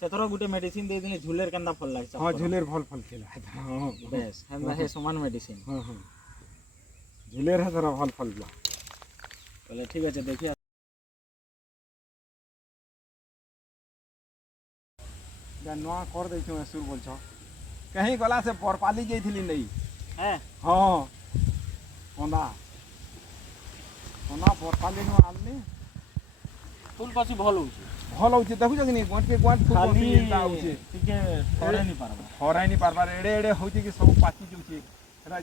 सेथरो गुटे medicine दे दिने झुलेर केंदा फल लाग हां झुलेर भल फल थिला हां बेस हेंदा हे समान मेडिसिन हां हां झुलेर है थोड़ा भल फल ला बोले ठीक है देखिए नुआ कर दै छु सुर बोल छ कहीं गला से परपाली जैथिली नहीं है हां कोंदा कोना परपाली नु आलनी फूल कसी भल होउची भल होउची देखु जक नहीं गोट के गोट फूल खाली इंदा होउची ठीक है थोड़े नहीं पारबा हराई नहीं पारबार एड़े एड़े होउची कि सब पाची जोची एरा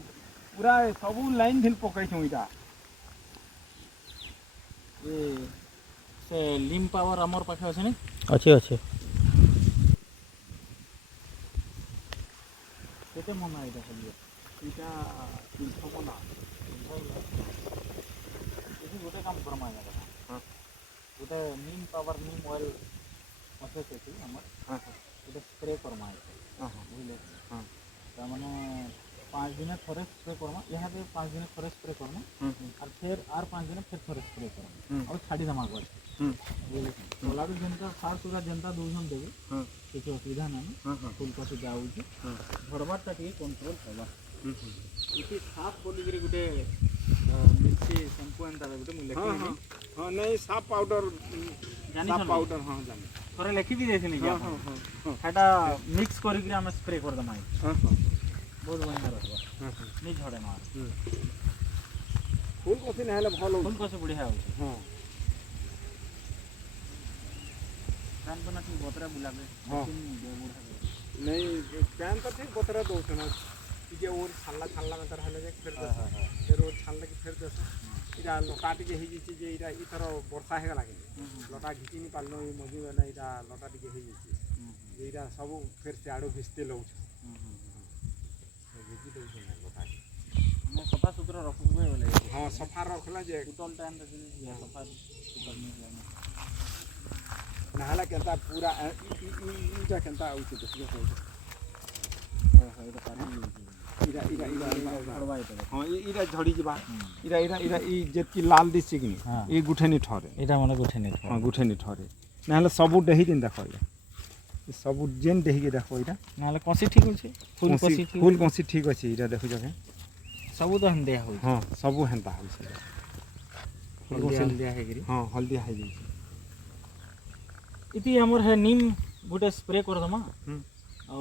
पूरा सब लाइन धिल पकई छु इटा ए से लिम पावर हमर पाखे अछि नि अच्छे केते मना इटा खलिए इटा 300 कोना इसी गोटे काम करमा जागा हां गोटे नीम पावर नीम ऑयल अच्छे से हमर हां गोटे स्प्रे करमा हां बुझले हां त माने 5 दिन थोड़े स्प्रे करमा यहाँ पे 5 दिन थोड़े स्प्रे करमा और फिर आर 5 दिन फिर थोड़े स्प्रे करमा और छाड़ी दमा गछ बुझले तोला भी जनता सार सुगा जनता दोजन देबे किछ असुविधा ना फूल का से जाऊ छी भरबाटा के कंट्रोल होला इति साफ बोली गिरी गुटे मिर्ची शैम्पू एंता गुटे मुले हां नहीं साफ पाउडर जानी साफ पाउडर हां जानी थोड़े लिखी भी देथिनी क्या हां हाटा मिक्स करी गिरी हम स्प्रे कर दमाई हां बहुत बढ़िया रहबा नहीं झड़े ना फूल कसी नहले भल फूल कसे बढ़िया हो हां कान बना की बोतरा बुलाबे हां नहीं पैन तो ठीक बोतरा दो ना जे और छानला में तर हले जे फिर और छानला की फिर दस इरा लटा टिके हे जी जे इरा ई तरह वर्षा हे लागे लटा घिची नि पालनो ई मजू ना इरा लटा टिके हे जी जे इरा सब फिर से आडो भिस्ते लउ घिची दउ छै लटा मैं सफा सुथरा रखबे बोले हां सफा रखला जे उतल टाइम तक सफा सुथरा नहीं नहाला केंता पूरा इटा केंता आउ छै देखियो तो हां इटा पानी इरा इरा इरा झड़वाई तो हां इरा झड़ी जबा इरा इरा इरा ई जेतकी लाल दिसि कि ई गुठेनी ठरे इटा माने गुठेनी हां गुठेनी ठरे नहले सबु देही दिन देखो ई सबु जेन देही के देखो इटा नहले कसी ठीक होछे फूल कसी ठीक अछि इरा देखो जके सबु तो हंदिया होय हां सबु हेंता होय छै फूल हल्दिया हे गिरी हां हल्दिया हे जी इति हमर है नीम गुटे स्प्रे कर दमा आ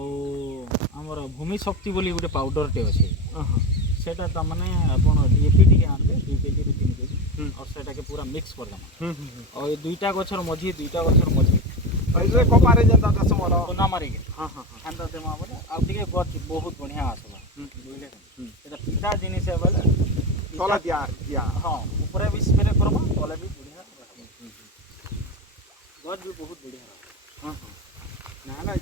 हमर भूमि शक्ति बोली गुटे पाउडर टे अछि सेटा त माने आपण डीएपी टी आनबे 2 केजी रे 3 केजी और सेटा के पूरा मिक्स कर दमा और ये दुईटा गछर मझी ऐसे को पारे जनता दस मोला तो ना मारे के हां हां अंदर देमा बोले आ टिके गछ बहुत बढ़िया आसबा बुझले एटा पिता जिनिस है बोले तोला दिया हां ऊपर भी स्प्रे करबा तले भी बढ़िया गछ भी बहुत बढ़िया हां ना ना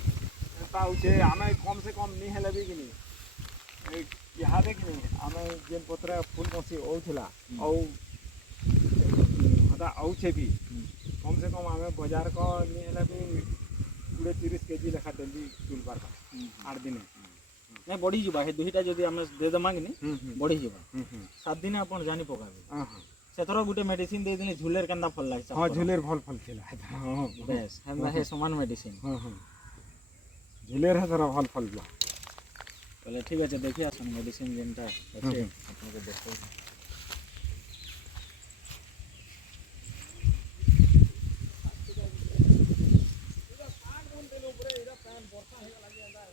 ता उछे आमे कम से कम नहीं हेले भी कि नहीं यहाँ देखनी आमे जेन पत्रा फूल कसी औथिला औ हता औछे भी कम से कम आमे बाजार को नहीं हेले भी 20-30 केजी लेखा देली चुल पारबा 8 दिन नहीं बढ़ी जबा हे दुहीटा जदी आमे दे दमा कि नहीं बढ़ी जबा 7 दिन अपन जानी पकाबे हां सेथरो गुटे मेडिसिन दे दिने झुलेर केंदा फल लाग हां झुलेर भल फल थिला हां बेस हेंदा हे समान मेडिसिन हां हां झुलेर है थोड़ा भल फल ला बोले ठीक है देखिए आसन मेडिसिन जेनटा अच्छे आपन को देखो इरा साग बोन देलो ऊपर इरा पैन वर्षा हे लगे अंदा